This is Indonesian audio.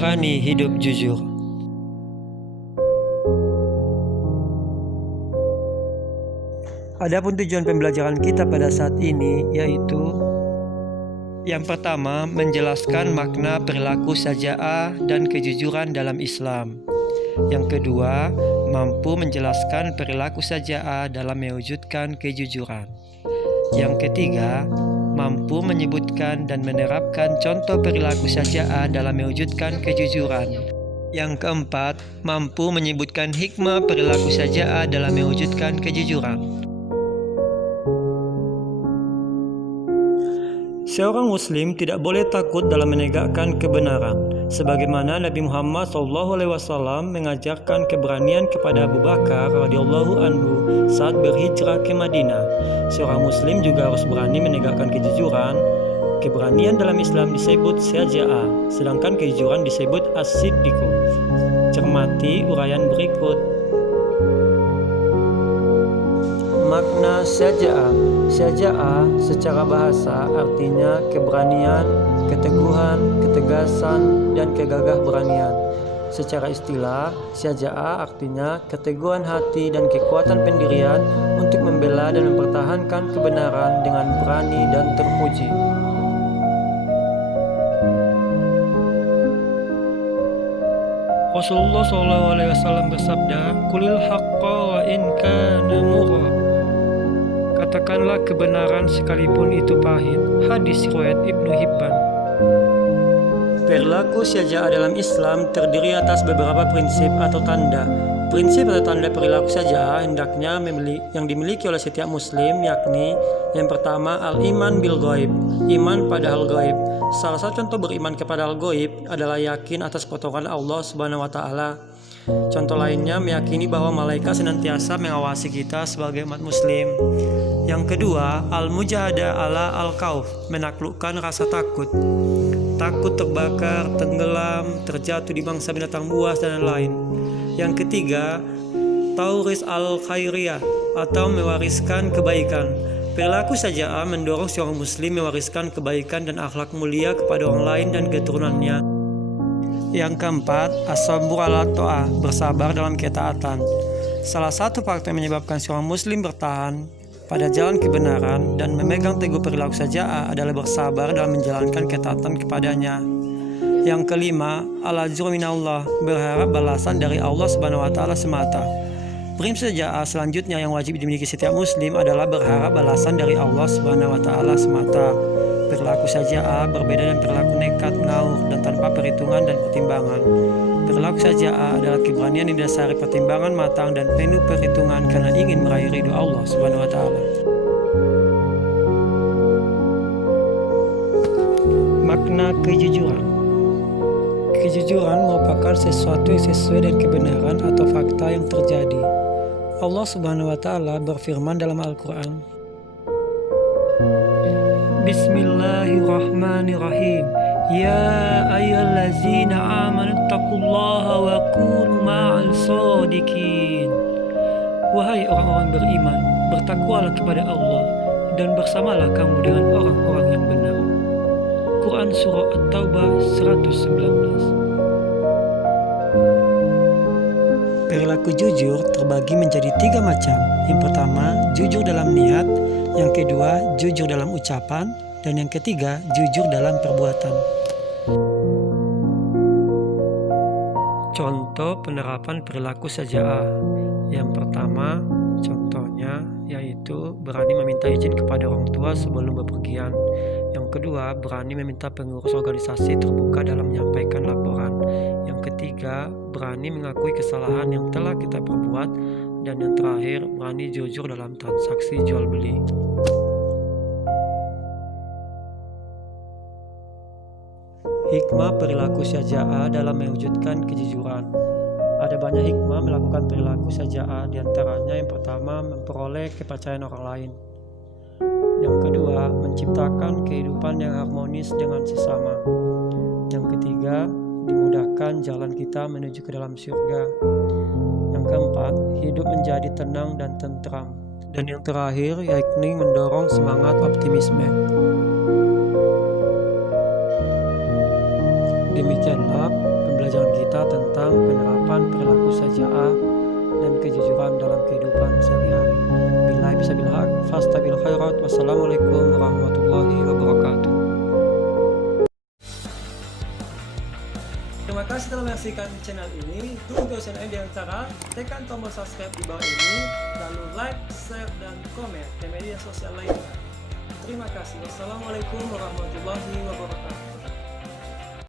berani hidup jujur. Adapun tujuan pembelajaran kita pada saat ini yaitu yang pertama, menjelaskan makna perilaku syaja'ah dan kejujuran dalam Islam. Yang kedua, mampu menjelaskan perilaku syaja'ah dalam mewujudkan kejujuran. Yang ketiga, mampu menyebutkan dan menerapkan contoh perilaku syaja'ah dalam mewujudkan kejujuran. Yang keempat, mampu menyebutkan hikmah perilaku syaja'ah dalam mewujudkan kejujuran. Seorang muslim tidak boleh takut dalam menegakkan kebenaran, sebagaimana Nabi Muhammad SAW mengajarkan keberanian kepada Abu Bakar radhiyallahu anhu saat berhijrah ke Madinah. Seorang muslim juga harus berani menegakkan kejujuran. Keberanian dalam Islam disebut syaja'ah, sedangkan kejujuran disebut as-siddiqu. Cermati uraian berikut. Makna syaja'ah. Syaja'ah secara bahasa artinya keberanian, keteguhan, ketegasan, dan kegagah beranian. Secara istilah, syaja'ah artinya keteguhan hati dan kekuatan pendirian untuk membela dan mempertahankan kebenaran dengan berani dan terpuji. Rasulullah SAW bersabda, "Qulil haqqa wa in kana murra." Katakanlah kebenaran sekalipun itu pahit. Hadis riwayat Ibnu Hibban. Perilaku syaja'ah dalam Islam terdiri atas beberapa prinsip atau tanda. Prinsip atau tanda perilaku syaja'ah hendaknya yang dimiliki oleh setiap muslim, yakni yang pertama al-iman bil ghaib, iman pada hal gaib. Salah satu contoh beriman kepada hal gaib adalah yakin atas pertolongan Allah Subhanahu wa taala. Contoh lainnya meyakini bahwa malaikat senantiasa mengawasi kita sebagai umat muslim. Yang kedua, al-mujahadah ala al-khauf, menaklukkan rasa takut. Takut terbakar, tenggelam, terjatuh di mangsa binatang buas dan lain-lain. Yang ketiga, tauris al-khairiyah atau mewariskan kebaikan. Perilaku syaja'ah mendorong seorang muslim mewariskan kebaikan dan akhlak mulia kepada orang lain dan keturunannya. Yang keempat, as-sabur ala ta'ah, bersabar dalam ketaatan. Salah satu faktor yang menyebabkan seorang muslim bertahan pada jalan kebenaran dan memegang teguh perilaku syaja'ah adalah bersabar dalam menjalankan ketaatan kepadanya. Yang kelima, al-ajru minallah, berharap balasan dari Allah Subhanahu wa taala semata. Prinsip syaja'ah selanjutnya yang wajib dimiliki setiap muslim adalah berharap balasan dari Allah Subhanahu wa taala semata. Perilaku syaja'ah berbeda dengan perilaku nekat, ngawur, dan tanpa perhitungan dan pertimbangan. Perilaku syaja'ah adalah keberanian yang didasari pertimbangan matang dan penuh perhitungan karena ingin meraih ridho Allah Subhanahu wa taala. Makna kejujuran. Kejujuran merupakan sesuatu yang sesuai dengan kebenaran atau fakta yang terjadi. Allah Subhanahu wa taala berfirman dalam Al-Qur'an, Bismillahirrahmanirrahim. Ya ayyuhallazina amanu taqullaha wa kunu ma'al shadiqin. Wahai orang-orang beriman, bertakwalah kepada Allah dan bersamalah kamu dengan orang-orang yang benar. Quran Surah At-Taubah 119. Perilaku jujur terbagi menjadi 3 macam. Yang pertama, jujur dalam niat. Yang kedua, jujur dalam ucapan. Dan yang ketiga, jujur dalam perbuatan. Contoh penerapan perilaku syaja'ah. Yang pertama, contohnya yaitu berani meminta izin kepada orang tua sebelum bepergian. Yang kedua, berani meminta pengurus organisasi terbuka dalam menyampaikan laporan. Yang ketiga, berani mengakui kesalahan yang telah kita perbuat. Dan yang terakhir, berani jujur dalam transaksi jual beli. Hikmah perilaku syaja'ah dalam mewujudkan kejujuran. Ada banyak hikmah melakukan perilaku syaja'ah, diantaranya yang pertama memperoleh kepercayaan orang lain. Yang kedua, menciptakan kehidupan yang harmonis dengan sesama. Yang ketiga, dimudahkan jalan kita menuju ke dalam surga. Yang keempat, hidup menjadi tenang dan tentram. Dan yang terakhir, yakni mendorong semangat optimisme. Demikianlah pembelajaran kita tentang penerapan perilaku saja'ah dan kejujuran dalam kehidupan sehari-hari. Billahi bisabil haq, fastabil khairat. Wassalamualaikum warahmatullahi wabarakatuh. Terima kasih telah menyaksikan channel ini. Tunggu channel ini dengan cara tekan tombol subscribe di bawah ini, lalu like, share, dan komen ke media sosial lainnya. Terima kasih. Wassalamualaikum warahmatullahi wabarakatuh.